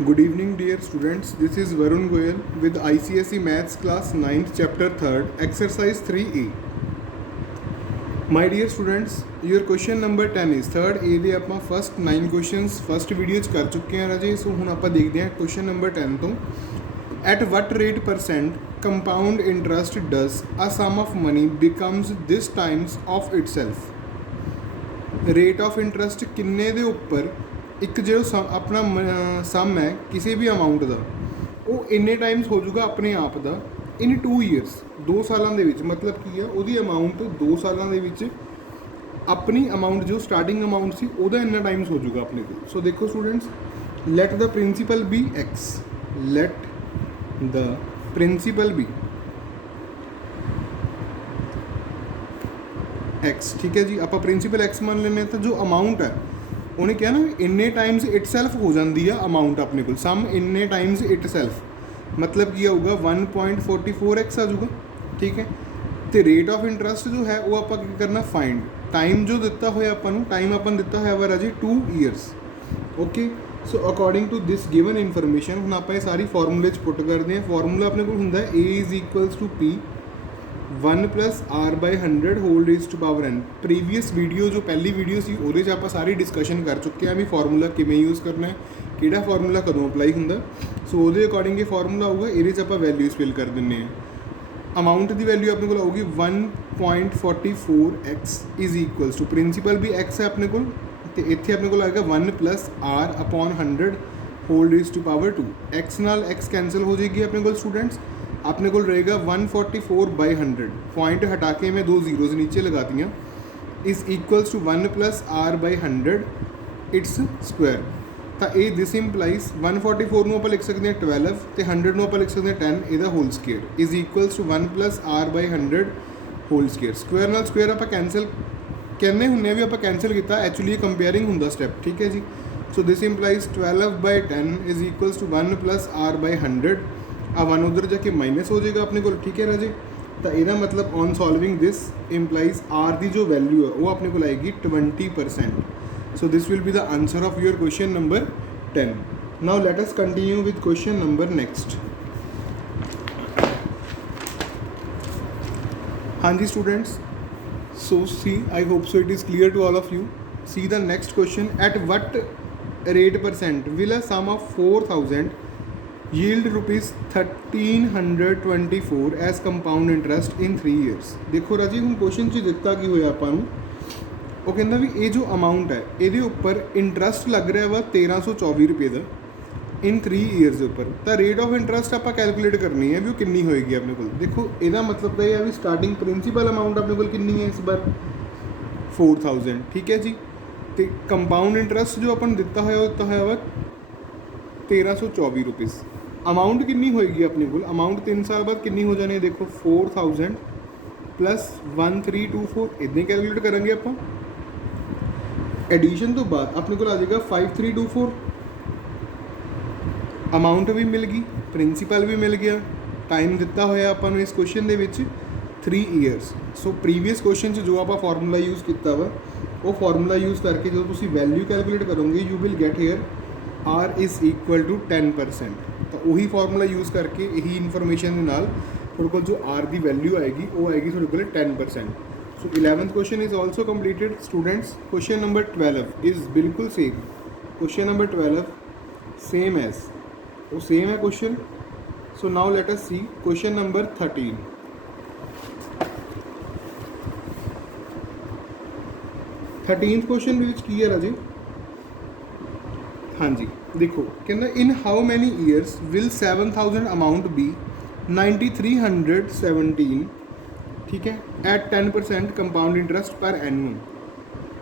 Good evening, dear students. This is Varun Goyal with ICSE Maths class 9th, chapter 3rd, exercise 3A. My dear students, your question number 10 is third A ਦੇ ਆਪਾਂ first 9 questions first video 'ਚ ਕਰ ਚੁੱਕੇ ਹਾਂ ਰਾਜੇ। ਸੋ ਹੁਣ ਆਪਾਂ ਦੇਖਦੇ ਹਾਂ question number 10 ਤੋਂ। At what rate percent compound interest does a sum of money becomes this times of itself? Rate of interest ਕਿੰਨੇ ਦੇ ਉੱਪਰ ਇੱਕ ਜਿਹੜਾ ਆਪਣਾ ਸਮ ਹੈ ਕਿਸੇ ਵੀ ਅਮਾਊਂਟ ਦਾ ਉਹ ਇੰਨੇ ਟਾਈਮਸ ਹੋ ਜਾਊਗਾ ਆਪਣੇ ਆਪ ਦਾ ਇਨ 2 years 2 ਸਾਲਾਂ ਦੇ ਵਿੱਚ। ਮਤਲਬ ਕੀ ਆ, ਉਹਦੀ ਅਮਾਊਂਟ 2 ਸਾਲਾਂ ਦੇ ਵਿੱਚ ਆਪਣੀ ਅਮਾਊਂਟ ਜੋ ਸਟਾਰਟਿੰਗ ਅਮਾਊਂਟ ਸੀ ਉਹਦਾ ਇੰਨਾ ਟਾਈਮਸ ਹੋ ਜਾਊਗਾ ਆਪਣੇ ਕੋਲ। ਸੋ ਦੇਖੋ students, let the principal be X, let the principal be X. ਠੀਕ ਹੈ ਜੀ, ਆਪਾਂ ਪ੍ਰਿੰਸੀਪਲ ਐਕਸ ਮੰਨ ਲੈਂਦੇ ਹਾਂ। ਤਾਂ ਜੋ ਅਮਾਊਂਟ ਹੈ ਉਹਨੇ ਕਿਹਾ ਨਾ ਇੰਨੇ ਟਾਈਮਸ ਇਟਸੈਲਫ ਹੋ ਜਾਂਦੀ ਆ ਅਮਾਊਂਟ ਆਪਣੇ ਕੋਲ, ਸਮ ਇੰਨੇ ਟਾਈਮਸ ਇਟਸੈਲਫ। ਮਤਲਬ ਕੀ ਆਊਗਾ 1.44x ਆ ਜਾਊਗਾ। ਠੀਕ ਹੈ, ਅਤੇ ਰੇਟ ਆਫ ਇੰਟਰਸਟ ਜੋ ਹੈ ਉਹ ਆਪਾਂ ਕੀ ਕਰਨਾ, ਫਾਈਂਡ। ਟਾਈਮ ਜੋ ਦਿੱਤਾ ਹੋਇਆ ਆਪਾਂ ਨੂੰ, ਟਾਈਮ ਆਪਾਂ ਨੂੰ ਦਿੱਤਾ ਹੋਇਆ ਵਾ ਰਾਜੇ 2 years। Okay, so according to this given information ਹੁਣ ਆਪਾਂ ਇਹ ਸਾਰੀ ਫਾਰਮੂਲੇ 'ਚ ਪੁੱਟ ਕਰਦੇ ਹਾਂ। ਫਾਰਮੂਲਾ ਆਪਣੇ ਕੋਲ ਹੁੰਦਾ A = P 1 + R/100 whole raise to power n। Previous video ਜੋ ਪਹਿਲੀ ਵੀਡੀਓ ਸੀ ਉਹਦੇ 'ਚ ਆਪਾਂ ਸਾਰੀ ਡਿਸਕਸ਼ਨ ਕਰ ਚੁੱਕੇ ਹਾਂ ਵੀ ਫਾਰਮੂਲਾ ਕਿਵੇਂ ਯੂਜ਼ ਕਰਨਾ ਹੈ, ਕਿਹੜਾ ਫਾਰਮੂਲਾ ਕਦੋਂ ਅਪਲਾਈ ਹੁੰਦਾ। ਸੋ ਉਹਦੇ ਅਕੋਰਡਿੰਗ ਇਹ ਫਾਰਮੂਲਾ ਆਊਗਾ, ਇਹਦੇ 'ਚ ਆਪਾਂ ਵੈਲਿਊਜ਼ ਫਿਲ ਕਰ ਦਿੰਦੇ ਹਾਂ। ਅਮਾਊਂਟ ਦੀ ਵੈਲਿਊ ਆਪਣੇ ਕੋਲ ਆਊਗੀ 1.44x = ਪ੍ਰਿੰਸੀਪਲ ਵੀ x ਹੈ ਆਪਣੇ ਕੋਲ, ਅਤੇ ਇੱਥੇ ਆਪਣੇ ਕੋਲ ਆਏਗਾ 1 + R/100 whole raise to power 2। x ਨਾਲ x ਕੈਂਸਲ ਹੋ ਜਾਏਗੀ ਆਪਣੇ ਕੋਲ ਸਟੂਡੈਂਟਸ। अपने को रहेगा 144/100, पॉइंट हटा के मैं 2 zeros नीचे लगाती हैं, is equals to 1 + R/100 its square. तो ये दिस इंप्लाइज 144 ਨੂੰ ਆਪਾਂ ਲਿਖ ਸਕਦੇ ਹਾਂ 12 ਤੇ 100 ਨੂੰ ਆਪਾਂ ਲਿਖ ਸਕਦੇ ਹਾਂ 10, ਇਹਦਾ whole square is equals to 1 + R/100 whole square. Square ਨਾਲ ਸਕੁਅਰ ਆਪਾਂ ਕੈਂਸਲ ਕਹਿੰਦੇ ਹੁੰਦੇ ਆ ਵੀ ਆਪਾਂ ਕੈਂਸਲ ਕੀਤਾ, ਐਕਚੁਅਲੀ ਇਹ ਕੰਪੇਅਰਿੰਗ ਹੁੰਦਾ ਸਟੈਪ। ਠੀਕ ਹੈ ਜੀ, so this implies 12/10 is equals to 1 + R/100। ਆ 1 ਉਧਰ ਜਾ ਕੇ ਮਾਈਨਸ ਹੋ ਜਾਏਗਾ ਆਪਣੇ ਕੋਲ। ਠੀਕ ਹੈ ਰਾਜੇ, ਤਾਂ ਇਹਦਾ ਮਤਲਬ on solving this implies R ਦੀ ਜੋ ਵੈਲਿਊ ਹੈ ਉਹ ਆਪਣੇ ਕੋਲ ਆਏਗੀ 20%। So this will be the answer of your question number 10। Now let us continue with question number next. ਹਾਂਜੀ students, so see I hope so it is clear to all of you. See the next question, at what rate percent will a sum of 4000 yield ₹1324 as compound interest in 3 years। ਦੇਖੋ ਰਾਜੀ, ਹੁਣ question 'ਚ ਦਿੱਤਾ ਕੀ ਹੋਇਆ ਆਪਾਂ ਨੂੰ, ਉਹ ਕਹਿੰਦਾ ਵੀ ਇਹ ਜੋ ਅਮਾਊਂਟ ਹੈ ਇਹਦੇ ਉੱਪਰ ਇੰਟਰਸਟ ਲੱਗ ਰਿਹਾ ਵਾ 1324 ਰੁਪਏ ਦਾ ਇਨ 3 years ਦੇ ਉੱਪਰ। ਤਾਂ ਰੇਟ ਆਫ ਇੰਟਰਸਟ ਆਪਾਂ ਕੈਲਕੂਲੇਟ ਕਰਨੀ ਹੈ ਵੀ ਉਹ ਕਿੰਨੀ ਹੋਏਗੀ ਆਪਣੇ ਕੋਲ। ਦੇਖੋ ਇਹਦਾ ਮਤਲਬ ਤਾਂ ਇਹ ਹੈ ਵੀ ਸਟਾਰਟਿੰਗ ਪ੍ਰਿੰਸੀਪਲ ਅਮਾਊਂਟ ਆਪਣੇ ਕੋਲ ਕਿੰਨੀ ਹੈ ਇਸ ਵਾਰ 4000। ਠੀਕ ਹੈ ਜੀ, ਅਤੇ ਕੰਪਾਊਂਡ ਇੰਟਰਸਟ ਜੋ ਆਪਾਂ ਨੂੰ ਦਿੱਤਾ ਹੋਇਆ ਉਹ ਦਿੱਤਾ ਹੋਇਆ ਵਾ 1324 ਰੁਪਏ। ਅਮਾਊਂਟ ਕਿੰਨੀ ਹੋਏਗੀ ਆਪਣੇ ਕੋਲ, ਅਮਾਊਂਟ 3 ਸਾਲ ਬਾਅਦ ਕਿੰਨੀ ਹੋ ਜਾਣੀ ਹੈ ਦੇਖੋ 4000 + 1324, ਇੱਦਾਂ ਹੀ ਕੈਲਕੂਲੇਟ ਕਰਾਂਗੇ ਆਪਾਂ। ਐਡੀਸ਼ਨ ਤੋਂ ਬਾਅਦ ਆਪਣੇ ਕੋਲ ਆ ਜਾਏਗਾ 5324। ਅਮਾਊਂਟ ਵੀ ਮਿਲ ਗਈ, ਪ੍ਰਿੰਸੀਪਲ ਵੀ ਮਿਲ ਗਿਆ, ਟਾਈਮ ਦਿੱਤਾ ਹੋਇਆ ਆਪਾਂ ਨੂੰ ਇਸ ਕੁਐਸਚਨ ਦੇ ਵਿੱਚ 3 years। ਸੋ ਪ੍ਰੀਵੀਅਸ ਕੁਐਸਚਨ 'ਚ ਜੋ ਆਪਾਂ ਫਾਰਮੂਲਾ ਯੂਜ਼ ਕੀਤਾ ਵਾ ਉਹ ਫਾਰਮੂਲਾ ਯੂਜ਼ ਕਰਕੇ ਜਦੋਂ ਤੁਸੀਂ ਵੈਲਿਊ ਕੈਲਕੂਲੇਟ ਕਰੋਗੇ you will get here R = 10%। ਤਾਂ ਉਹੀ ਫਾਰਮੂਲਾ ਯੂਜ਼ ਕਰਕੇ ਇਹੀ ਇਨਫੋਰਮੇਸ਼ਨ ਦੇ ਨਾਲ ਤੁਹਾਡੇ ਕੋਲ ਜੋ R ਦੀ ਵੈਲਿਊ ਆਏਗੀ ਉਹ ਆਏਗੀ ਤੁਹਾਡੇ ਕੋਲ 10%। So 11th question is also completed students. Question number 12 is ਬਿਲਕੁਲ same. Question number 12 same as, ਉਹ ਸੇਮ ਹੈ question. So now let us see question number 13। 13th question ਦੇ ਵਿੱਚ ਕੀ ਹੈ ਰਾਜੇ? ਹਾਂਜੀ ਦੇਖੋ, ਕਹਿੰਦਾ in how many years will 7000 amount be 9317। ਠੀਕ ਹੈ, ਐਟ 10% ਕੰਪਾਊਂਡ ਇੰਟਰਸਟ ਪਰ ਐਨੂਅਮ।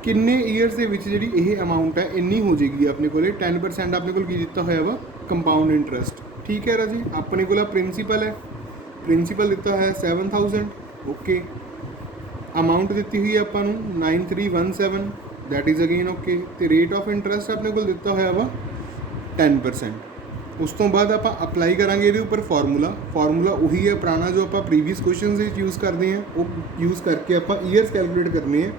ਕਿੰਨੇ ਈਅਰਸ ਦੇ ਵਿੱਚ ਜਿਹੜੀ ਇਹ ਅਮਾਊਂਟ ਹੈ ਇੰਨੀ ਹੋ ਜਾਏਗੀ ਆਪਣੇ ਕੋਲ 10% ਆਪਣੇ ਕੋਲ ਕੀ ਦਿੱਤਾ ਹੋਇਆ ਵਾ ਕੰਪਾਊਂਡ ਇੰਟਰਸਟ। ਠੀਕ ਹੈ ਰਾਜੀ, ਆਪਣੇ ਕੋਲ ਪ੍ਰਿੰਸੀਪਲ ਹੈ, ਪ੍ਰਿੰਸੀਪਲ ਦਿੱਤਾ ਹੋਇਆ 7000। ਓਕੇ, ਅਮਾਊਂਟ ਦਿੱਤੀ ਹੋਈ ਹੈ ਆਪਾਂ ਨੂੰ 9317, ਦੈਟ ਇਜ਼ ਅਗੇਨ ਓਕੇ। ਅਤੇ ਰੇਟ ਆਫ ਇੰਟਰਸਟ ਆਪਣੇ ਕੋਲ ਦਿੱਤਾ ਹੋਇਆ ਵਾ 10%। ਉਸ ਤੋਂ ਬਾਅਦ ਆਪਾਂ ਅਪਲਾਈ ਕਰਾਂਗੇ ਇਹਦੇ ਉੱਪਰ ਫਾਰਮੂਲਾ। ਫਾਰਮੂਲਾ ਉਹੀ ਹੈ ਪੁਰਾਣਾ ਜੋ ਆਪਾਂ ਪ੍ਰੀਵੀਅਸ ਕੁਐਸਚਨ ਦੇ ਵਿੱਚ ਯੂਜ਼ ਕਰਦੇ ਹਾਂ, ਉਹ ਯੂਜ਼ ਕਰਕੇ ਆਪਾਂ ਈਅਰਸ ਕੈਲਕੂਲੇਟ ਕਰਨੇ ਹੈ।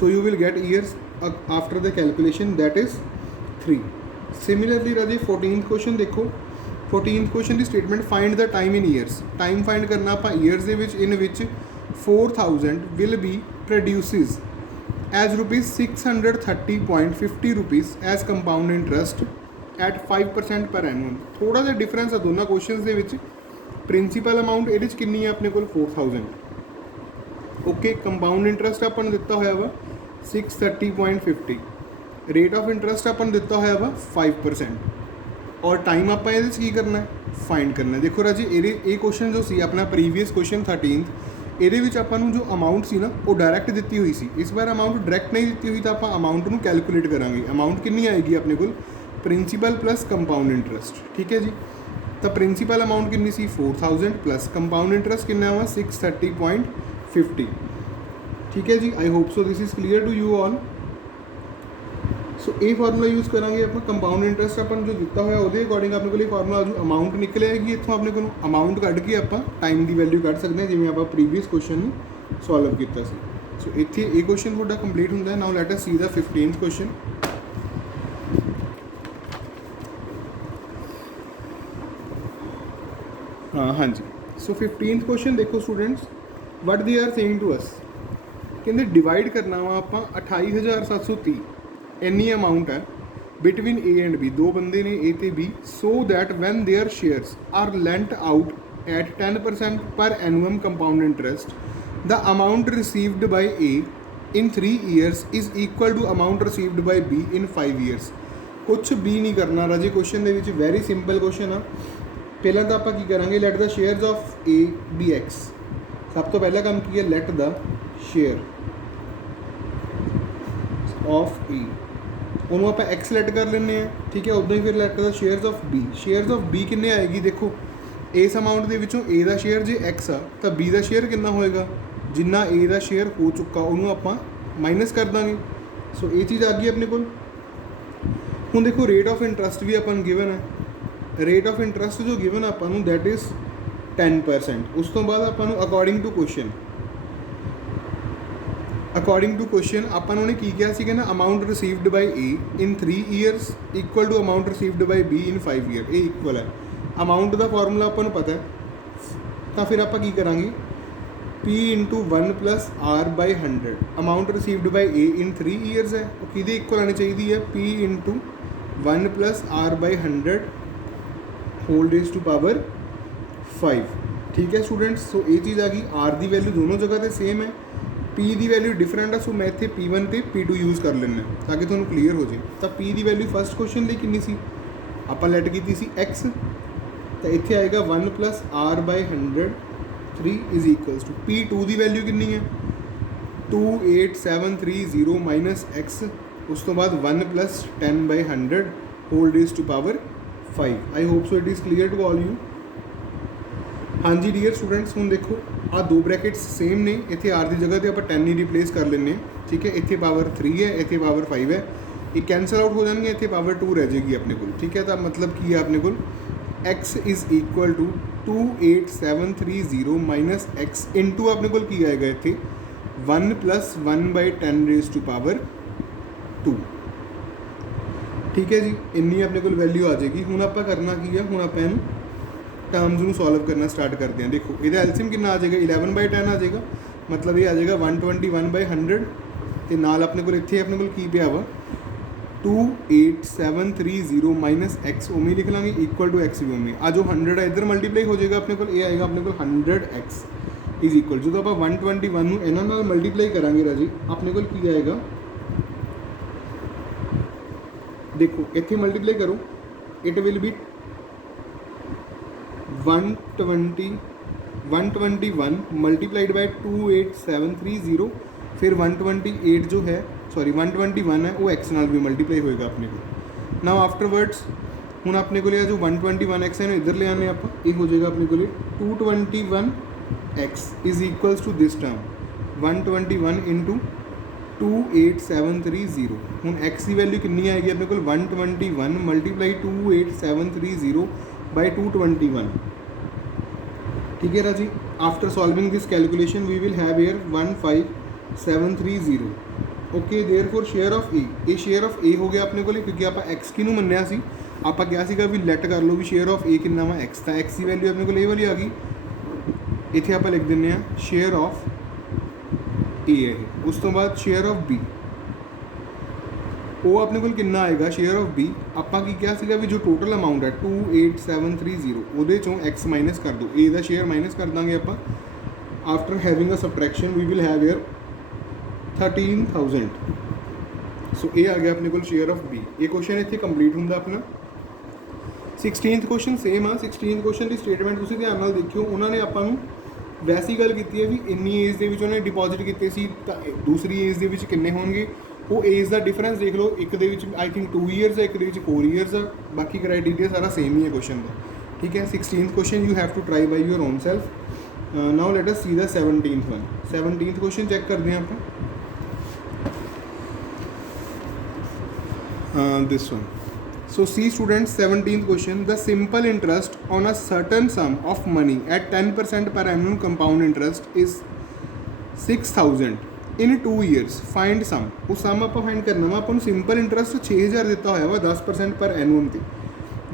So you will get years after the calculation, that is 3। Similarly राजे 14th क्वेश्चन देखो, 14th क्वेश्चन की statement find the time in years. Time find करना आप years in which 4000 will be produces as ₹630.50 as compound interest at 5% per एनुअम। थोड़ा सा difference है दोनों question के विच। प्रिंसीपल अमाउंट ये कितनी है अपने को 4000, ओके। कंपाउंड इंटरस्ट अपन दिता होया वा 630.50, रेट ऑफ इंटरस्ट अपन दिता होया वा 5%, और टाइम आप की करना है, फाइंड करना है। देखो राजी ये क्वेश्चन जो सी अपना प्रीवियस क्वेश्चन 13th ये अपन जो अमाउंट सी ना वो डायरैक्ट दी हुई सी। इस बार अमाउंट डायरैक्ट नहीं दी हुई तो आप अमाउंट को कैलकुलेट करांगे। अमाउंट कितनी आएगी अपने को प्रिंसीपल प्लस कंपाउंड इंटरस्ट, ठीक है जी। तो प्रिंसीपल अमाउंट कितनी सी 4000 प्लस कंपाउंड इंटरस्ट कितना हुआ 630.50, ठीक है जी। I hope so this is clear to you all. So ये फार्मूला यूज़ करांगे अपना कंपाउंड इंटरस्ट अपन जो दिता हुआ वो अकॉर्डिंग अपने को फार्मूला जो अमाउंट निकले आएगी इतों अपने को अमाउंट कढ़ के आप टाइम की वैल्यू कढ़ सकते हैं जिवें आप प्रीवियस क्वेश्चन सॉल्व किया। सो इत्थे ये क्वेश्चन थोड़ा कंप्लीट होंगे। Now let us see the 15th question. हाँ जी। सो 15th क्वेश्चन देखो students, what they are saying to us, कहते डिवाइड करना वा आप 28730 इन्नी अमाउंट है बिटवीन ए एंड बी, दो बंदे ने ए ते B, so that when their shares are lent out at 10% per annum compound interest the amount received by A in 3 years is equal to amount received by B in 5 years. कुछ भी नहीं करना राजे question के very simple question आ। पहला तो आप करांगे let the shares of A B x. सब तो पहला काम की है लेट द शेयर ऑफ ए, उन्होंने आप एक्स लेट कर लें, ठीक है। उदा ही फिर let the shares of B. Shares of B किन्ने आएगी देखो, इस अमाउंट के विचों ए का शेयर जे एक्स आ तो बी का शेयर कितना होएगा, जिन्ना ए का शेयर हो चुका उन्होंने आप माइनस कर देंगे। सो ये चीज़ आ गई अपने को। हुण देखो रेट ऑफ इंटरस्ट भी अपन गिवन है, रेट ऑफ इंटरस्ट जो गिवन अपन दैट इज़ 10%। उस तो बाद अपन अकॉर्डिंग टू क्वेश्चन अपन ने की किया सी ना amount received by A in 3 years equal to amount received by B in 5 year. ये इक्वल है। अमाउंट का फॉर्मूला अपन पता है तो फिर आप की करांगे P into 1 plus R by 100। Amount received by A in 3 years है वो कि इक्वल आनी चाहिए है P into 1 plus R by 100 whole raise to power 5, ठीक है स्टूडेंट्स। सो ये चीज़ आ गई। आर की वैल्यू दोनों जगह पर सेम है, पी की वैल्यू डिफरेंट है। सो मैं इतने P1 तो P2 यूज़ कर लेना ताकि थोड़ा क्लीयर हो जाए। तो P की वैल्यू फर्स्ट क्वेश्चन लिए कितनी सी आप लेट की सी एक्स, तो इतने आएगा 1 plus R by 100 3 is equals to P2 की वैल्यू कितनी है 28730 माइनस एक्स, उस तो बाद 1 plus 10 by 100 whole raise to power 5। I hope so it is clear to all you. हाँ जी डियर स्टूडेंट्स, हूँ देखो आ दो ब्रैकेट्स सेम ने, इतने आर की जगह पर आप 10 ही रिप्लेस कर लें, ठीक है। इतने पावर 3 है, इतने पावर 5 है, ये कैंसल आउट हो जाएंगे, इतने पावर 2 रह जाएगी अपने को, ठीक है। तो मतलब की है अपने को x is equal to 28730 minus x into अपने को की आएगा इतने 1 plus 1 by 10 raise to power 2, ठीक है जी। इन्नी अपने को वैल्यू आ जाएगी। हूँ आप करना की है, हूँ आप टर्म्स में सॉल्व करना स्टार्ट करते हैं। देखो ये एल्सियम कितना आ जाएगा 11 बाय 10 आ जाएगा, मतलब ये आ जाएगा 121 बाय 100 तो नाल अपने को इतने अपने को की पिया वा 28730 माइनस एक्स उमें लिख लाँगे इक्वल टू एक्स भी उमें आ जो 100 है इधर मल्टीप्लाई हो जाएगा अपने को, ये आएगा अपने को 100x इज इक्वल जो आप 121 इन्होंने मल्टीप्लाई करांगे राजी अपने को की आएगा। देखो इतने मल्टीप्लाई करो it will be 121 multiplied by 28730 फिर 128 जो है 121 है वो एक्स नाल भी मल्टीप्लाई होएगा अपने को। नाउ आफ्टरवर्ड्स हूँ अपने को जो 121x है ना इधर ले आने आप ये हो जाएगा अपने को 221x is equals to this term 121 into 28730। हूँ एक्स की वैल्यू कितनी आएगी अपने को 121 मल्टीप्लाई 28730 बाय 221, ठीक है राजी। After solving this calculation we will have here 15730, okay therefore share of A, ये शेयर ऑफ ए हो गया अपने को, क्योंकि आप एक्स किनू मन्निया सी, आप क्या सीगा भी लैट कर लो भी शेयर ऑफ ए किन्ना वा एक्स, तो एक्स की वैल्यू अपने को ए वाली आ गई, इत्थे आप लिख दिंने आ शेयर ऑफ ए है। उस तो बाद शेयर ऑफ बी, वो अपने को कितना आएगा शेयर ऑफ बी, आपां की क्या सीगा भी जो टोटल अमाउंट है 28730 वो चों एक्स माइनस कर दो, ए का शेयर माइनस कर देंगे आपां, after having a subtraction we will have here 13,000। सो ये आ गया अपने को शेयर ऑफ बी। ये क्वेश्चन इतने कंप्लीट होंगे अपना। 16th क्वेश्चन सेम आ, 16th क्वेश्चन की स्टेटमेंट तुसीं ध्यान नाल देखियो, उन्होंने आपां नूं वैसी गल की है भी इन्नी एज के उन्हें डिपॉजिट किए सी, दूसरी एज के किन्ने होंगे, वो एज का डिफरेंस देख लो, एक दे आई थिंक 2 ईयर्स है, एक दे 4 ईयर्स है, बाकी क्राइटेरिया सारा सेम ही है क्वेश्चन का, ठीक है। 16th question you have to try by your own self. Now let us see the 17th one. 17th question check करते हैं आप, this one. So see students, 17th question, the simple interest on a certain sum of money at 10% per annum compound interest is 6,000 in 2 years. Find sum. वो sum आप find करना वा, अपन simple interest 6,000 दिता होया वा 10% पर एनुअम ते।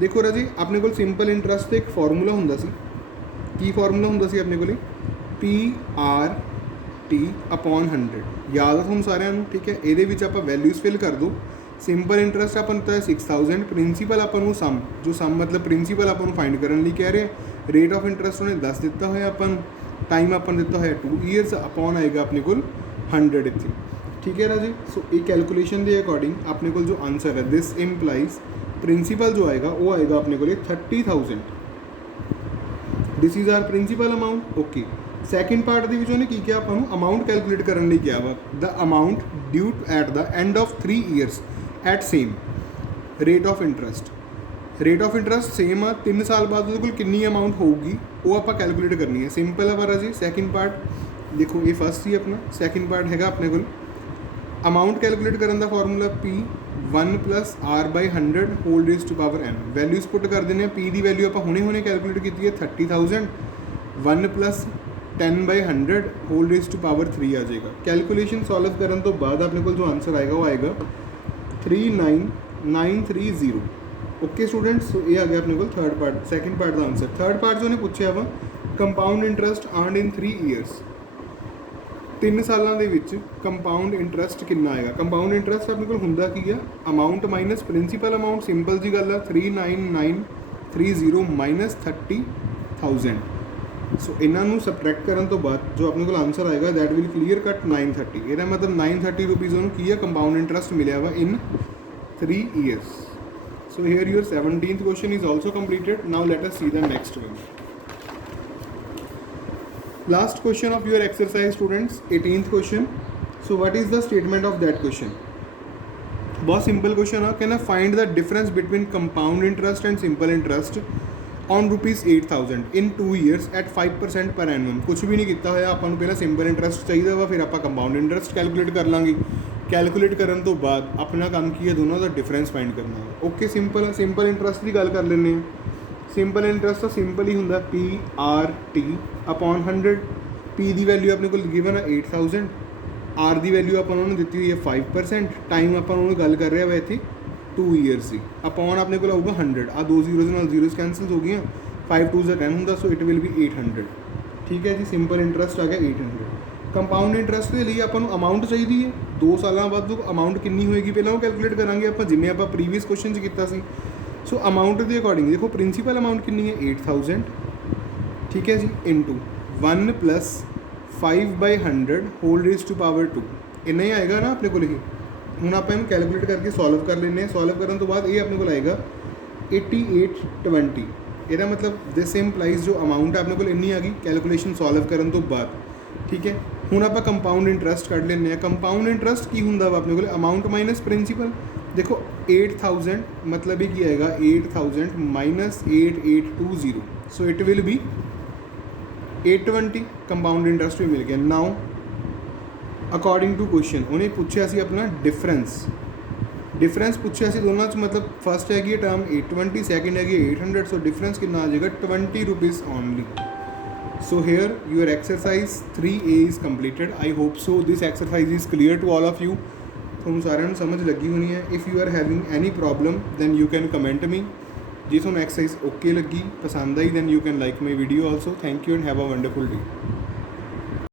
देखो राजी अपने को सिंपल इंटरस्ट ते एक फार्मूला हुंदा सी, की फार्मूला हुंदा सी अपने को PRT अपॉन 100, याद है तुम सारिਆਂ ਨੂੰ, ठीक है। ਇਹਦੇ ਵਿੱਚ ਆਪਾਂ वैल्यूज़ फिल कर दो। सिंपल इंटरस्ट अपन तो है 6,000, प्रिंसीपल अपन सम, जो सम मतलब प्रिंसीपल अपन फाइंड करने लिए कह रहे हैं, रेट ऑफ इंटरस्ट उन्हें 10 दिता होया अपन, टाइम अपन दिता होया 2 ईयर्स, अपॉन आएगा अपने को 100 इतने, ठीक है राजी। सो ये कैलकुलेशन के अकॉर्डिंग अपने को जो आंसर है दिस इंप्लाइज प्रिंसीपल जो आएगा वो आएगा अपने को 30,000, this is our principal amount. Okay second part के उन्हें की क्या अपन अमाउंट कैलकुलेट करने लिए क्या वा, the amount due at the end of 3 years at same rate of interest. Rate of interest same आ, 3 साल बाद वो कितनी अमाउंट होगी वो आप कैलकुलेट करनी है, सिंपल है बारा जी। सैकेंड पार्ट देखो ये फर्स्ट ही अपना, सैकेंड पार्ट है अपने को अमाउंट कैलकुलेट करने का formula P1 + R/100 whole raise to power n, values put कर देने। P की वैल्यू आप हुणे कैलकुलेट की है 30,000, 1 + 10/100 होल रेज़ टू पावर 3 आ जाएगा। कैलकुलेशन सॉल्व करने तो बाद अपने को जो आंसर आएगा वो आएगा 39,930। ओके स्टूडेंट्स, सो ये आ गया अपने को थर्ड पार्ट, सैकेंड पार्ट का आंसर। थर्ड पार्ट जो उन्हें पूछा वा कंपाउंड इंटरस्ट अर्नड इन 3 ईयर्स, 3 सालों के कंपाउंड इंटरस्ट कितना आएगा। कंपाउंड इंटरस्ट अपने को हुंदा की है amount minus principal amount, simple जी गल है 39,930 माइनस 30,000। सो इन्हों सबट्रैक्ट करने तो बाद जो अपने को आंसर आएगा दैट विल क्लीयर कट 930। यह मतलब 930 रुपीज़ उन्होंने की है कंपाउंड इंटरस्ट मिले हुआ in 3 years. So here your 17th question is also completed. Now let us see the next one. Last question of your exercise students, 18th question. So what is the statement of that question. बहुत simple question है, can I find the difference between compound interest and simple interest on ₹8,000 in 2 years at 5% per एनुअम। कुछ भी नहीं किया होया, अपन पहले simple interest चाहिए वा, फिर आप कंपाउंड इंटरस्ट कैलकुलेट कर लाँगे। कैलकुलेट करने तो बाद अपना काम की है दोनों का डिफरेंस फाइंड करना है। ओके सिंपल है, सिंपल इंटरस्ट की गल कर लें। सिंपल इंटरस्ट तो सिंपल ही होंगे PRT अपॉन 100। P की वैल्यू अपने को गिवन है 8,000, R की वैल्यू अपन उन्होंने दी हुई है 5%, टाइम अपन उन्होंने गल कर रहे हैं इतने 2 ईयर्स की, अपॉन अपने को आऊगा 100। आ 2 जीरोज़ नाल जीरोज़ कैंसल हो गई, 5 2 10 होंगे, सो इट विल बी 800। ठीक है जी, सिंपल इंटरस्ट आ गया 800। कंपाउंड इंटरस्ट के लिए अपन अमाउंट चाहिए है 2 सालों बाद अमाउंट कितनी होएगी पहले वो कैलकुलेट करांगे आप, जिमें आप प्रीवियस क्वेश्चन किया सी। सो अमाउंट के अकॉर्डिंग देखो प्रिंसीपल अमाउंट कितनी है 8,000, ठीक है जी, into 1 + 5/100 whole raise to power 2 इन्ना ही आएगा ना अपने को लिखी। हूँ आप कैलकुलेट करके सॉल्व कर लेने, सॉल्व करने तो बाद ये अपने को आएगा 8820। यदा मतलब दिस इंप्लाइज जो अमाउंट है अपने को इन्नी आ गई कैलकुलेशन सॉल्व करने तो बाद। ठीक है, हूँ आप कंपाउंड इंटरस्ट कढ़ लें। कंपाउंड इंटरस्ट की होंगे वा अपने को अमाउंट माइनस प्रिंसीपल। देखो 8,000 मतलब ये की आएगा 8,000 minus 8820, so it will be 820। Compound interest भी मिल गया। नाउ अकॉर्डिंग टू क्वेश्चन उन्हें पूछा सी अपना डिफरेंस पूछा सी दोनों मतलब फर्स्ट हैगी टर्म 820, सैकेंड हैगी 800, सो डिफरेंस कितना आ जाएगा 20 rupees only. So here your exercise 3A is completed. I hope so this exercise is clear to all of you. ਤੁਹਾਨੂੰ ਸਾਰਿਆਂ ਨੂੰ ਸਮਝ ਲੱਗੀ ਹੋਣੀ ਹੈ। If you are having any problem then you can comment me. ਜੇ ਤੁਹਾਨੂੰ exercise okay ਲੱਗੀ, ਪਸੰਦ ਆਈ, then you can like my video also. Thank you and have a wonderful day.